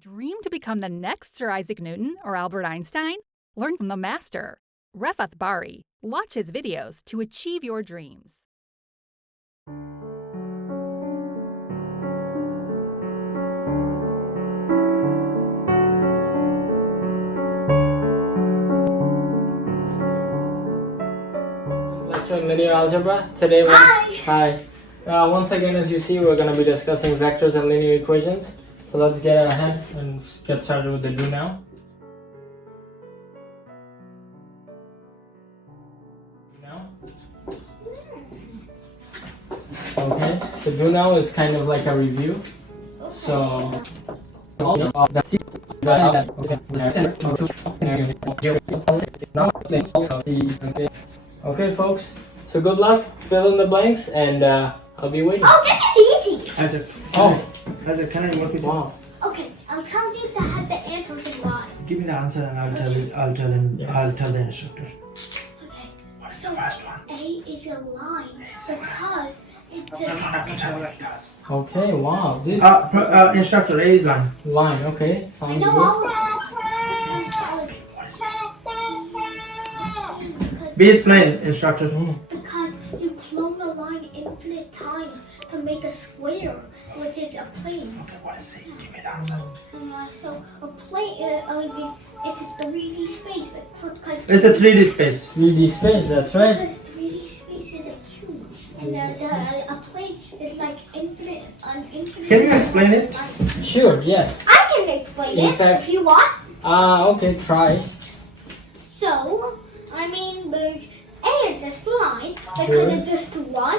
Dream to become the next Sir Isaac Newton or Albert Einstein? Learn from the master. Refath Bari. Watch his videos to achieve your dreams. Lecture in linear algebra. Today, once again, as you see, we're going to be discussing vectors and linear equations. So let's get ahead and get started with the do now. Okay, so do now is kind of like a review. So okay, folks. So good luck. Fill in the blanks, and I'll be waiting. Oh, this is easy. Isaac, can I work with you? Wow. Okay, I'll tell you the answers in line. Give me the answer and I'll tell the instructor. Okay. What is the first one? A is a line because it's a Okay. Wow. This Instructor, A is line. line. Okay. I Sounds know good. all B is plain, instructor. because you clone a line infinite times to make a square, which is a plane. Okay, what is C? Give me the answer. So a plane, it's a 3D space because It's a 3D space. 3D space. That's right. because 3D space is a cube, and a plane is like infinite, an infinite. Can you explain it? Sure. Yes. I can explain In it fact- if you want. Okay. Try. So, A is just line because it's just one,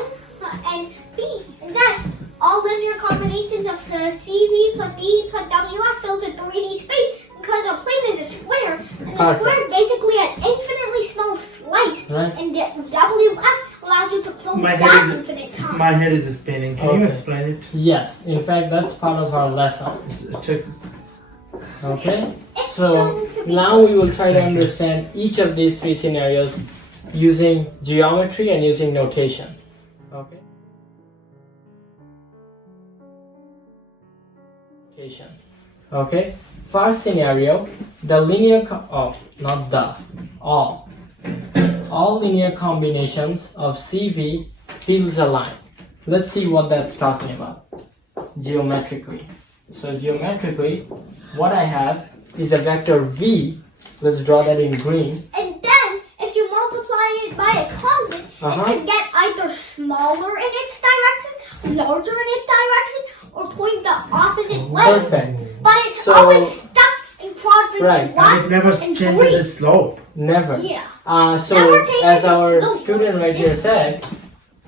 and B, and that's all linear combinations of the CV plus E plus WF fills a 3D space because a plane is a square, and the Perfect. square is basically an infinitely small slice, Right. and the WF allows you to clone My that head is- infinite time. My head is spinning. Can you Okay. explain it? Yes. In fact, that's part of our lesson. Check this. Okay. So now we will try to understand each of these three scenarios using geometry and using notation. Okay. Notation. Okay. First scenario, the linear all linear combinations of CV fills a line. Let's see what that's talking about geometrically. So geometrically, what I have is a vector V. Let's draw that in green. And then, if you multiply it by a constant, it can get either smaller in its direction, larger in its direction, or point the opposite way. Perfect. But it's So- always stuck in quadrant Right. one And it never and changes three. the slope. Never. Yeah. So Never changes as the our slope. student right here said,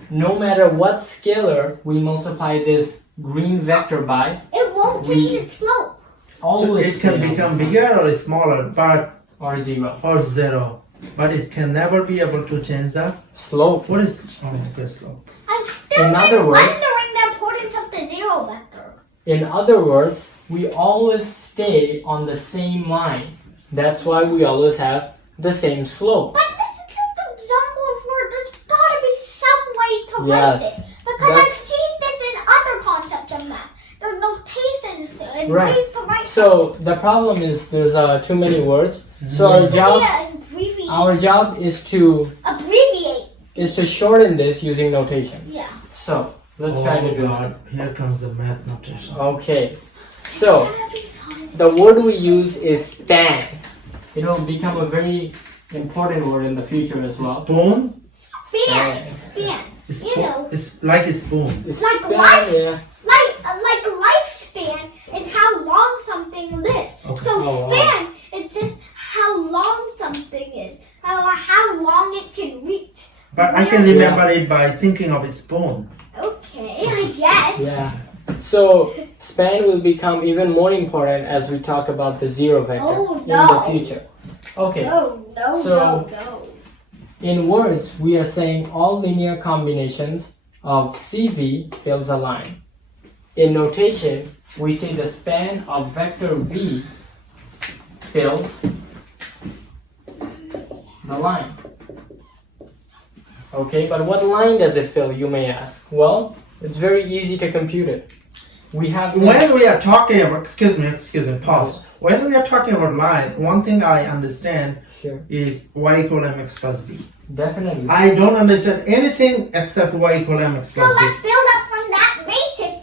no matter what scalar we multiply this green vector by, It won't change its slope. So always it can stay become bigger or smaller, but or zero. or zero. But it can never be able to change the Slope. what is the slope? I'm still In other words- wondering the importance of the zero vector. In other words, we always stay on the same line. That's why we always have the same slope. But this is just an example of where there's gotta be some way to write Yes. this. Because That's- I've seen this in other concepts of math. There's notations and Right. ways to write So the problem is there's too many words. So our job is to abbreviate. shorten this using notation. Yeah. So let's try to do that. Here comes the math notation. Okay. So the word we use is span. It will become a very important word in the future as well. Spoon? Span. Span. You know, It's like a spoon. it's like Span, life. yeah. Like lifespan is how long something lives. Okay. So Oh, wow. span is just how long something is. How long it can reach. But I can remember it by thinking of a spoon. Okay, I guess. Yeah. So span will become even more important as we talk about the zero vector Oh, in no. the future. Okay. No, So- no. In words, we are saying all linear combinations of CV fills a line. In notation, we say the span of vector V fills the line. Okay, but what line does it fill, you may ask? Well, it's very easy to compute it. we have When we are talking about, excuse me, pause. When we are talking about line, one thing I understand Sure. is y equal mx plus b. Definitely. I don't understand anything except y equal mx So plus b. let's build up from that basic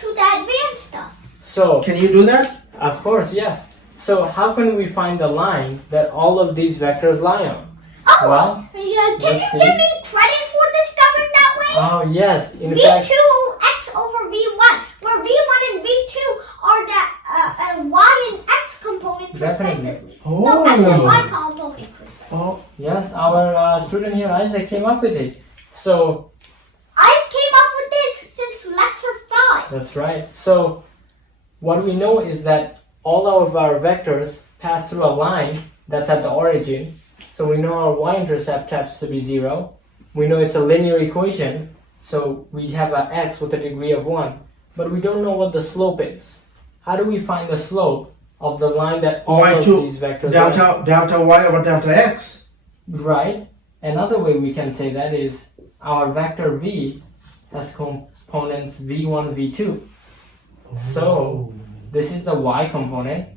to the advanced stuff. So, Can you do that? of course, yeah. So how can we find the line that all of these vectors lie on? Oh, Well, can you let's see. give me credit for discovering that way? Oh yes, in fact, V2x over V1, where V1 and V2 are the y and x components Definitely. respectively. No, x and y Oh. components. Oh. yes, our student here, Isaac, came up with it. So I came up with it since lecture 5. that's right. So what we know is that all of our vectors pass through a line that's at the origin. So we know our y-intercept has to be 0. We know it's a linear equation, so we have an x with a degree of 1. But we don't know what the slope is. How do we find the slope of the line that all of Y2 these vectors are? delta y over delta x. Right. Another way we can say that is our vector v has components v1, v2. So this is the y component,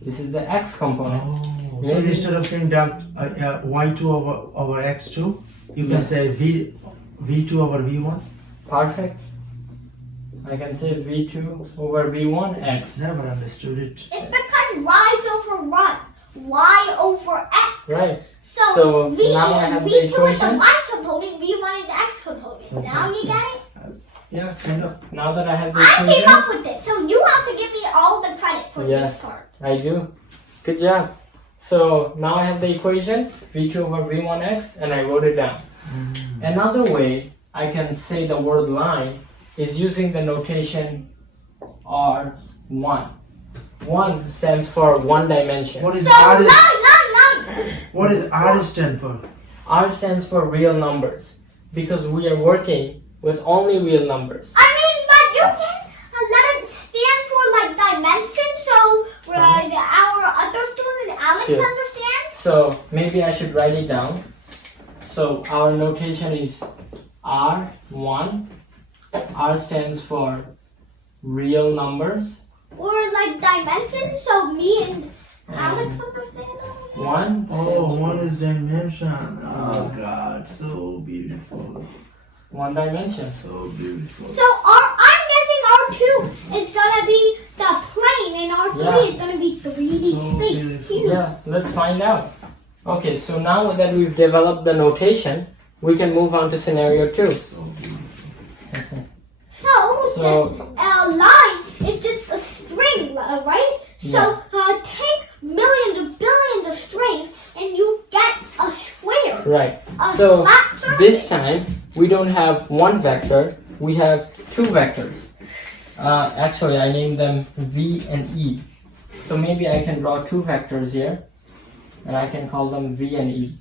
this is the x component. Oh. So Maybe- instead of saying delta y2 over x2, you can Yes. say v2 over v1. Perfect. I can say v2 over v1 x. Never understood it. It's because y's over y over x. Right. So, So, V, now I have the V2 is the equation. y component, V1 is the x component. Now you get it? Yeah, kind of. Now that I have the I came equation, up with it, so you have to give me all the credit for Yes. this part. I do. Good job. So now I have the equation v2 over v1x and I wrote it down. Another way I can say the word line is using the notation R1. 1 stands for one dimension. What is So, R? line. What is R stand for? R stands for real numbers because we are working with only real numbers. I mean, but you can let it stand for like dimension, so our other student Alex Sure. understands. So maybe I should write it down. So our notation is R1. R stands for real numbers. Or like dimension, so me and Alex And understand. 1. Oh, one is dimension. Oh God, so beautiful. One dimension. So beautiful. So I'm guessing R2 is gonna be the plane, and R3 Yeah. is gonna be 3D So space. beautiful. Cube. Yeah, let's find out. Okay, so now that we've developed the notation, we can move on to scenario 2. So beautiful. So, So- just a line is just a string, right? So take millions of billions of strings, and you get a square, Right. a So flat surface. this time we don't have one vector, we have two vectors. Actually, I named them V and E. So maybe I can draw two vectors here, and I can call them V and E.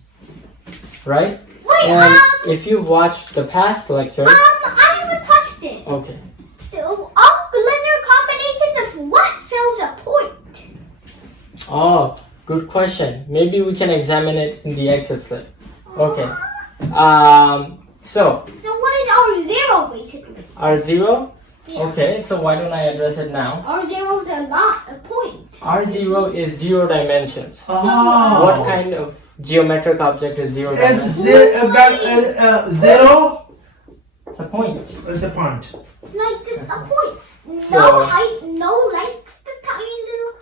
Right? Wait, And if you've watched the past lecture, I have a question. okay. All linear combinations of what fills a point? Oh, good question. Maybe we can examine it in the exit slip. Okay. So Now what is R0 basically? R0. Yeah. Okay. So why don't I address it now? R0 is a point. R0 is 0 dimensions. Oh. What kind of geometric object is 0 Is dimensions? zero It's a point. is a point. Like just a point. No So- height, no length, the tiny little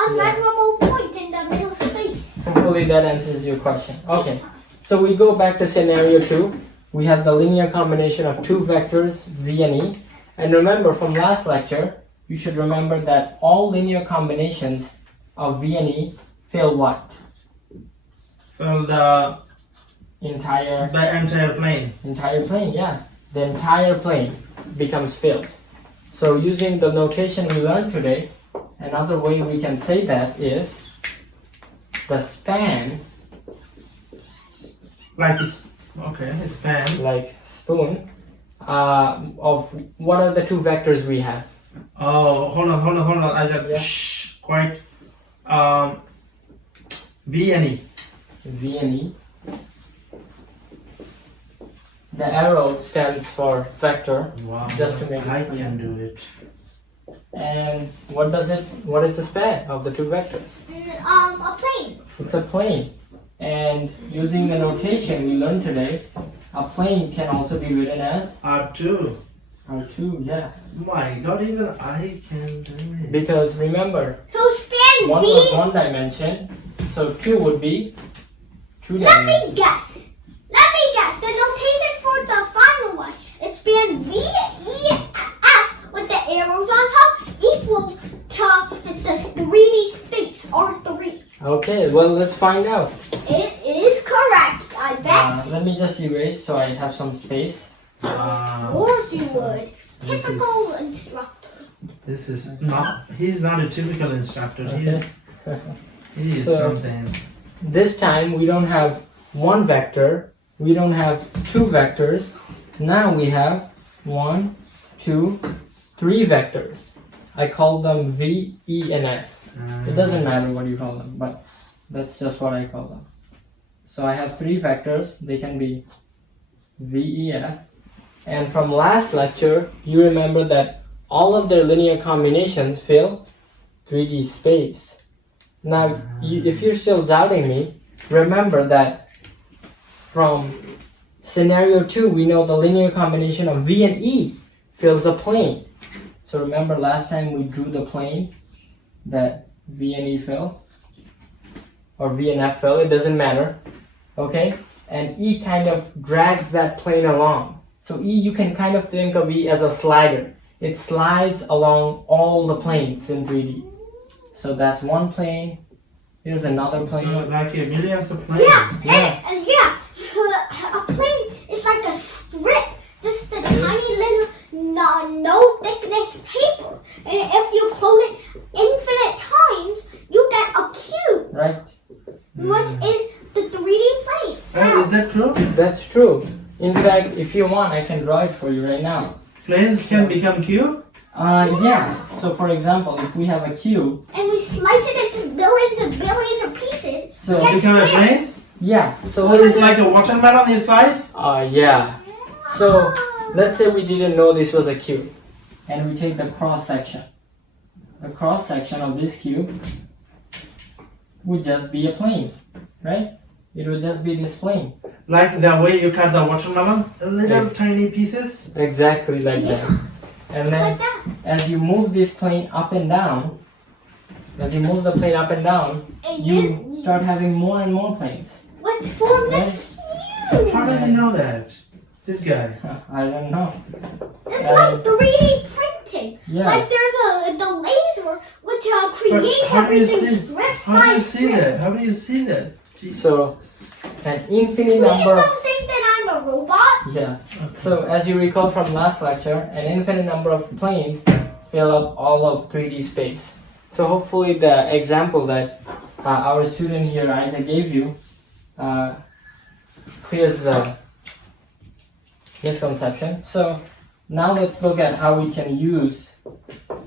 unmeasurable point in the middle of space. Hopefully that answers your question. Okay. So we go back to scenario 2. We have the linear combination of two vectors, V and E. And remember from last lecture, you should remember that all linear combinations of V and E fill what? Fill the Entire entire plane. yeah. The entire plane becomes filled. So using the notation we learned today, another way we can say that is the span, Like it's okay, a span. like spoon, of what are the two vectors we have? Oh, hold on, Isaac. Yeah. Shh, quiet. V and E. V and E. The arrow stands for vector. Wow. Just to make it I clear. can do it. And what is the span of the two vectors? A plane. It's a plane. And using the notation we learned today, a plane can also be written as R2. R2, yeah. My God, even I can do it. Because remember, So span one B. was one dimension, so two would be two Let me dimensions. guess. The notation for the final one is span V, E, F with the arrows on top equals to the 3D space R3. Okay, well, let's find out. It is correct, I bet. Let me just erase so I have some space. Of course you would. This Typical is- instructor. This is not, he's not a typical instructor. He is So- something. This time we don't have one vector, we don't have two vectors. Now we have 1, 2, 3 vectors. I call them V, E, and F. It doesn't matter what you call them, but that's just what I call them. So I have 3 vectors, they can be V, E, F. And from last lecture, you remember that all of their linear combinations fill 3D space. Now, if you're still doubting me, remember that from scenario 2, we know the linear combination of V and E fills a plane. So remember last time we drew the plane that V and E fill, or V and F fill, it doesn't matter, okay? And E kind of drags that plane along. So E, you can kind of think of E as a slider. It slides along all the planes in 3D. So that's one plane, here's another plane. So like a millions of planes. Yeah, and a plane is like a strip, just a tiny little no thickness paper. And if you clone it infinite times, you get a cube, Right? which is the 3D plane. Oh, is that true? That's true. In fact, if you want, I can draw it for you right now. Planes can become cube? Yeah. So for example, if we have a cube, And we slice it into billions of pieces. so Yes. Become a square. plane? yeah. So What is like a watermelon you slice? yeah. So let's say we didn't know this was a cube, and we take the cross section. The cross section of this cube would just be a plane, right? It would just be this plane. Like the way you cut the watermelon? Little Right. tiny pieces? Exactly like that. And then Like that. as you move this plane up and down, as you move the plane up and down, And you start having more and more planes. Let's form the Right? cube. How does he know that? This guy. I don't know. It's like 3D printing. Yeah. Like there's the laser which creates how do you everything see- strip How do by you see strip. that? How do you see that? Jesus. So, an infinite Please number of don't think that I'm a robot. yeah. So as you recall from last lecture, an infinite number of planes fill up all of 3D space. So hopefully the example that our student here, Isaac, gave you clears the misconception. So now let's look at how we can use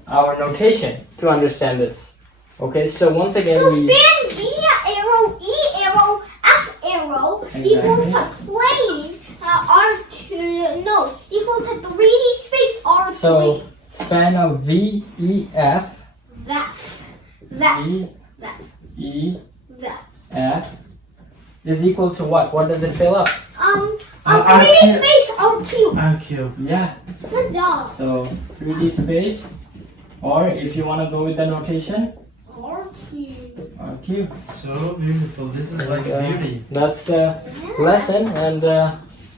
our notation to understand this. Okay, so once again So we span V arrow, E arrow, F arrow equals to plane R2, no, equals to 3D space R3. so span of V, E, F, That. V, That. E, That. F is equal to what? What does it fill up? A 3D space R cube. cube. Yeah, Good job. so 3D space, or if you want to go with the notation, R cube. R cube. So beautiful. This is like a beauty. That's the lesson, and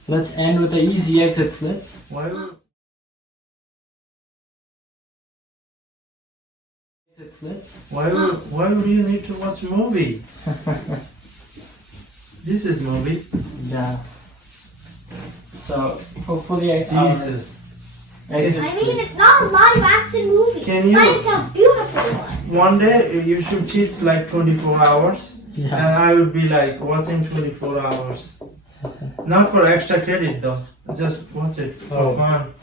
let's end with the easy exit split. Why would, Exit split. why would you need to watch movie? This is movie. Yeah. So hopefully Jesus. exit I split. mean, it's not a live action movie, Can you- but it's a beautiful one. One day you should teach like 24 hours. Yeah. And I would be like watching 24 hours. Not for extra credit though. Just watch it for Oh. fun.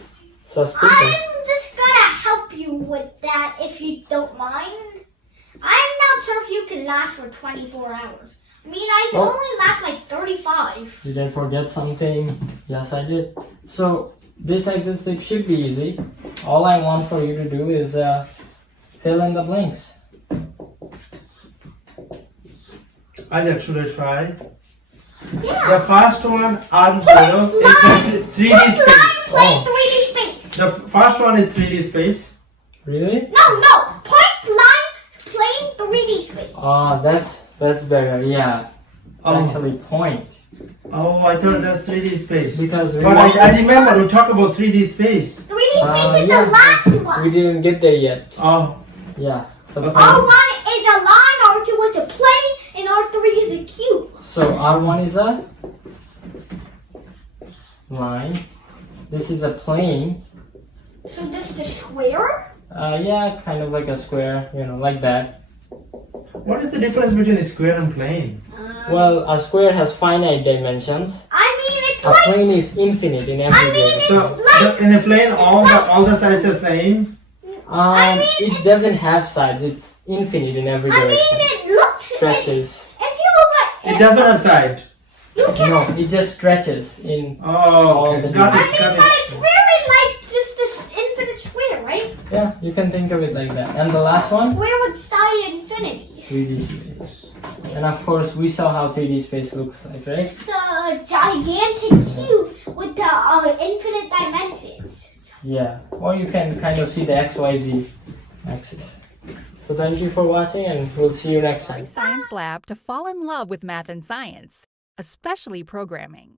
Suspicion. I'm just gonna help you with that if you don't mind. I'm not sure if you can last for 24 hours. I mean, I can Oh. only last like 35. You didn't forget something? Yes, I did. So this exercise should be easy. All I want for you to do is fill in the blanks. Isaac, should I try? Yeah. The first one, R0, is the 3D space. Plain 3D space. The first one is 3D space. Really? No. Point line, plain 3D space. Ah, that's better. Yeah. Oh. Actually, point. Oh, I thought that's 3D space. Because we But I remember we talked about 3D space. 3D space is yeah, the last we one. didn't get there yet. Oh, Yeah. So, Okay. R1 is a line, R2 is a plane, and R3 is a cube. so R1 is a line. This is a plane. So this is a square? Yeah, kind of like a square, like that. what is the difference between a square and plane? Well, a square has finite dimensions. I mean, it's A like, plane is infinite in every I mean, direction. So in a plane, all the sides are same. It doesn't have sides. It's infinite in every I mean, direction. it looks, Stretches. if you like, It doesn't have side. you can, No, it just stretches in. Oh, okay. the Got I it, mean, got but it. it's really like just this infinite square, right? Yeah, you can think of it like that. And the last one, Square with side infinity. 3D space. And of course, we saw how 3D space looks like, right? It's the gigantic cube with the infinite dimensions. Yeah. Or you can kind of see the XYZ axis. So thank you for watching, and we'll see you next time. Science Lab to fall in love with math and science, especially programming.